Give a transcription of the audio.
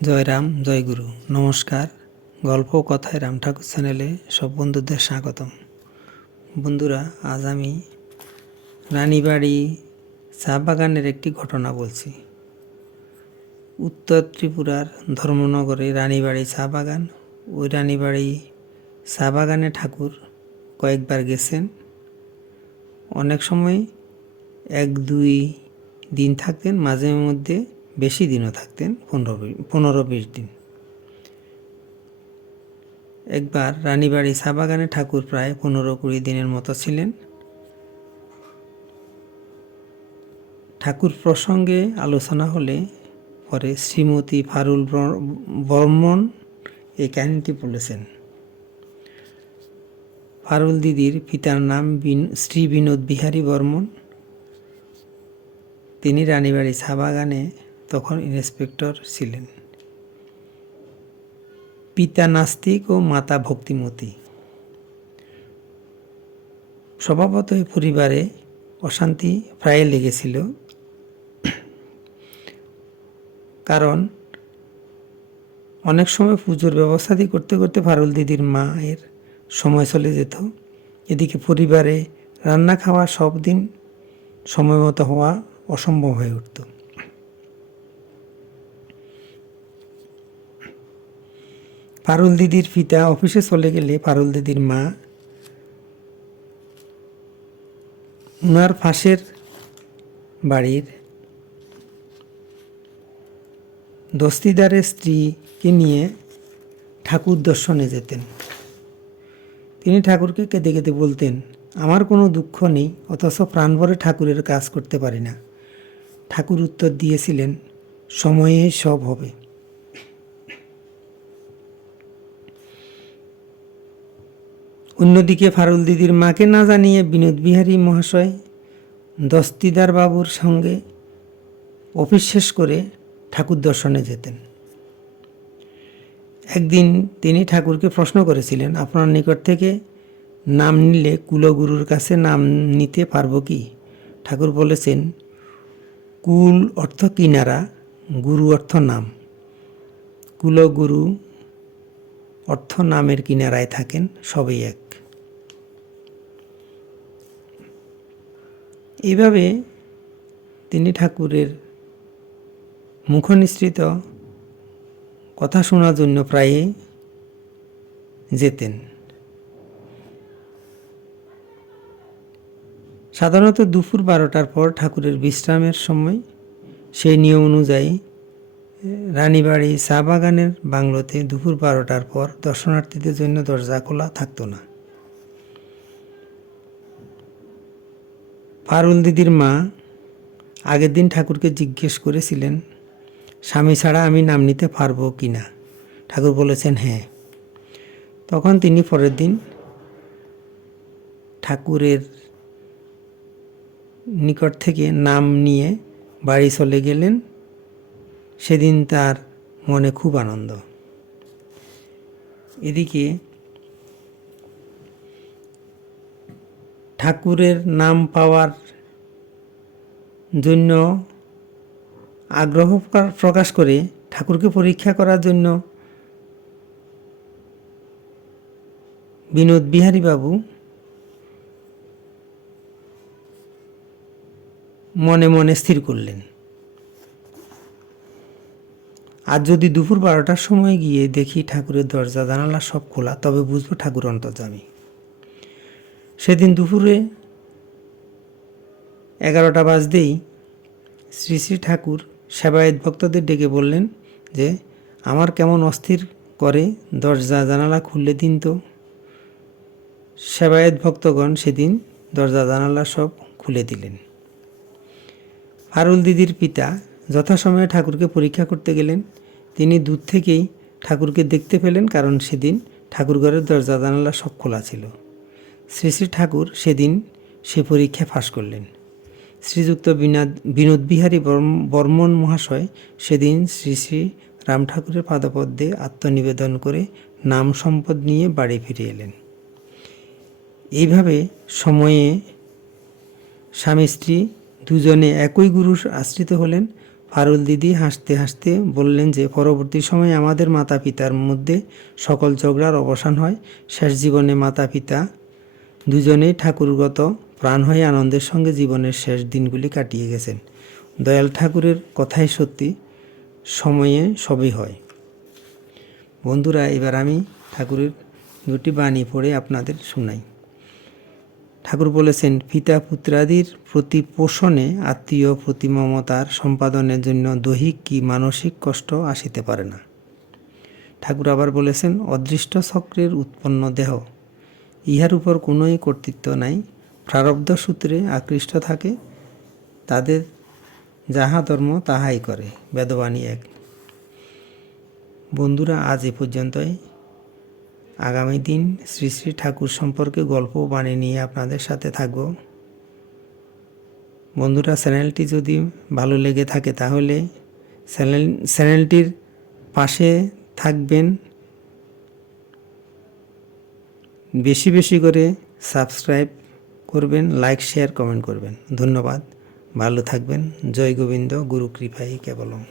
জয় রাম, জয় গুরু। নমস্কার। গল্প কথায় রাম ঠাকুর চ্যানেলে সব বন্ধুদের স্বাগতম। বন্ধুরা, আজ আমি রানীবাড়ি চা বাগানের একটি ঘটনা বলছি। উত্তর ত্রিপুরার ধর্মনগরে রানীবাড়ি চা বাগান। ওই রানীবাড়ি চা বাগানে ঠাকুর কয়েকবার গেছেন। অনেক সময় 1-2 দিন থাকতেন, মাঝে মধ্যে বেশি দিনও থাকতেন, 15-20 দিন। একবার রানীবাড়ি চা বাগানে ঠাকুর প্রায় 15-20 দিনের মতো ছিলেন। ঠাকুর প্রসঙ্গে আলোচনা হলে পরে শ্রীমতী পারুল বর্মন এই কাহিনীটি বলেছেন। পারুল দিদির পিতার নাম শ্রী বিনোদ বিহারী বর্মন। তিনি রানীবাড়ি চা বাগানে তখন ইন্সপেক্টর ছিলেন। পিতা নাস্তিক ও মাতা ভক্তিমতী। স্বভাবতই পরিবারে অশান্তি প্রায় লেগেছিল, কারণ অনেক সময় পুজোর ব্যবস্থাদি করতে করতে পারুল দিদির মায়ের সময় চলে যেত। এদিকে পরিবারে রান্না খাওয়া সব দিন সময় মতো হওয়া অসম্ভব হয়ে উঠত। পারুল দিদির পিতা অফিসে চলে গেলে পারুল দিদির মা উনার পাশের বাড়ির দস্তিদারের স্ত্রীকে নিয়ে ঠাকুর দর্শনে যেতেন। তিনি ঠাকুরকে কেঁদে কেঁদে বলতেন, আমার কোনো দুঃখ নেই, অথচ প্রাণ ভরে ঠাকুরের কাজ করতে পারি না। ঠাকুর উত্তর দিয়েছিলেন, সময়ে সব হবে। অন্যদিকে পারুল দিদির মাকে না জানিয়ে বিনোদ বিহারী মহাশয় দস্তিদার বাবুর সঙ্গে অফিস শেষ করে ঠাকুর দর্শনে যেতেন। একদিন তিনি ঠাকুরকে প্রশ্ন করেছিলেন, আপনার নিকট থেকে নাম নিলে কুলগুরুর কাছে নাম নিতে পারবো কি? ঠাকুর বলেছেন, কুল অর্থ কিনারা, গুরু অর্থ নাম। কুলগুরু অর্থ নামের কিনারায় থাকেন, সবই এক। এইভাবে তিনি ঠাকুরের মুখনিসৃত কথা শোনার জন্য প্রায়ই যেতেন। সাধারণত দুপুর 12টার পর ঠাকুরের বিশ্রামের সময়। সেই নিয়ম অনুযায়ী রানীবাড়ি চা বাগানের বাংলোতে দুপুর 12টার পর দর্শনার্থীদের জন্য দরজা খোলা থাকতো না। পারুল দিদির মা আগের দিন ঠাকুরকে জিজ্ঞেস করেছিলেন, স্বামী ছাড়া আমি নাম নিতে পারবো কি না? ঠাকুর বলেছেন হ্যাঁ। তখন তিনি পরের দিন ঠাকুরের নিকট থেকে নাম নিয়ে বাড়ি চলে গেলেন। সেদিন তার মনে খুব আনন্দ। এদিকে ঠাকুরের নাম পাওয়ার জন্য আগ্রহ প্রকাশ করে ঠাকুরকে পরীক্ষা করার জন্য বিনোদ বিহারী বাবু মনে মনে স্থির করলেন, আর যদি দুপুর 12টার সময় গিয়ে দেখি ঠাকুরের দরজা জানালা সব খোলা, তবে বুঝবো ঠাকুর অন্তর্যামী। সেদিন দুপুরে 11টা বাজতেই শ্রী শ্রী ঠাকুর সেবায়েত ভক্তদের ডেকে বললেন যে, আমার কেমন অস্থির করে, দরজা জানালা খুললে দিন তো। সেবায়েত ভক্তগণ সেদিন দরজা জানালা সব খুলে দিলেন। পারুল দিদির পিতা যথাসময়ে ঠাকুরকে পরীক্ষা করতে গেলেন। তিনি দূর থেকেই ঠাকুরকে দেখতে পেলেন, কারণ সেদিন ঠাকুরঘরের দরজা জানালা সব খোলা ছিল। শ্রী শ্রী ঠাকুর সেদিন সে পরীক্ষা পাশ করলেন। শ্রীযুক্ত বিনোদ বিহারী বর্মন মহাশয় সেদিন শ্রী শ্রী রাম ঠাকুরের পাদপদ্মে আত্মনিবেদন করে নাম সম্পদ নিয়ে বাড়ি ফিরে এলেন। এইভাবে সময়ে স্বামী স্ত্রী দুজনে একই গুরু আশ্রিত হলেন। পারুল দিদি হাসতে হাসতে বললেন যে পরবর্তী সময়ে আমাদের মাতা পিতার মধ্যে সকল ঝগড়ার অবসান হয়। শেষ জীবনে মাতা পিতা দুজনেই ঠাকুরগত প্রাণ হয়ে আনন্দের সঙ্গে জীবনের শেষ দিনগুলি কাটিয়ে গেছেন। দয়াল ঠাকুরের কথাই সত্যি, সময়ে সবই হয়। বন্ধুরা, এবার আমি ঠাকুরের দুটি বাণী পড়ে আপনাদের শোনাই। ঠাকুর বলেছেন, পিতা পুত্রাদির প্রতি পোষণে আত্মীয় প্রতি মমতার সম্পাদনের জন্য দৈহিক কি মানসিক কষ্ট আসিতে পারে না। ঠাকুর আবার বলেছেন, অদৃষ্ট চক্রের উৎপন্ন দেহ, ইহার উপর কোনোই কর্তৃত্ব নাই। প্রারব্ধ সূত্রে আকৃষ্ট থাকে, তাদের যাহা ধর্ম তাহাই করে। বেদবাণী 1। বন্ধুরা, আজ এ পর্যন্তই। আগামী দিন শ্রী শ্রী ঠাকুর সম্পর্কে গল্প বাণী নিয়ে আপনাদের সাথে থাকব। বন্ধুরা, চ্যানেলটি যদি ভালো লেগে থাকে তাহলে চ্যানেলটির পাশে থাকবেন, বেশি বেশি করে সাবস্ক্রাইব করবেন, লাইক শেয়ার কমেন্ট করবেন। ধন্যবাদ, ভালো থাকবেন। জয় গোবিন্দ, গুরু কৃপাই কেবলম।